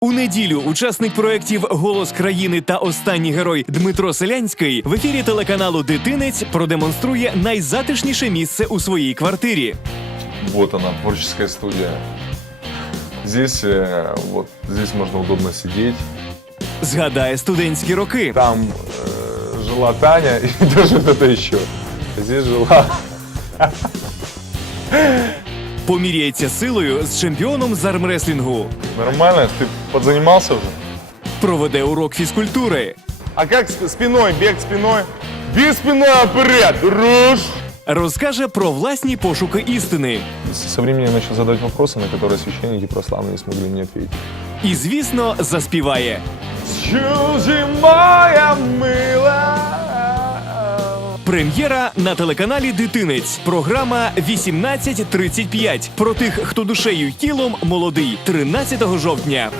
У неділю учасник проєктів Голос країни та останній герой Дмитро Селянський в ефірі телеканалу Дитинець продемонструє найзатишніше місце у своїй квартирі. Вот она, творческая студия. Здесь, э, вот, здесь можно удобно сидеть. Згадає студентські роки. Там э, жила Таня и даже кто-то еще. Здесь жила... Поміряється силою з чемпіоном з армреслінгу. Нормально? Ты подзанимался уже? Проведе урок фізкультури. А как сп- спиной? Бег спиной? Бег спиной вперед! Руш! Розкаже про власні пошуки істини. Со временем я начал задавать вопросы, на которые священники православные не смогли мне ответить. І, звісно, заспіває. Чужі моя мила. Прем'єра на телеканалі Дитинець. Програма 18.35. Про тих, хто душею тілом молодий. 13 жовтня.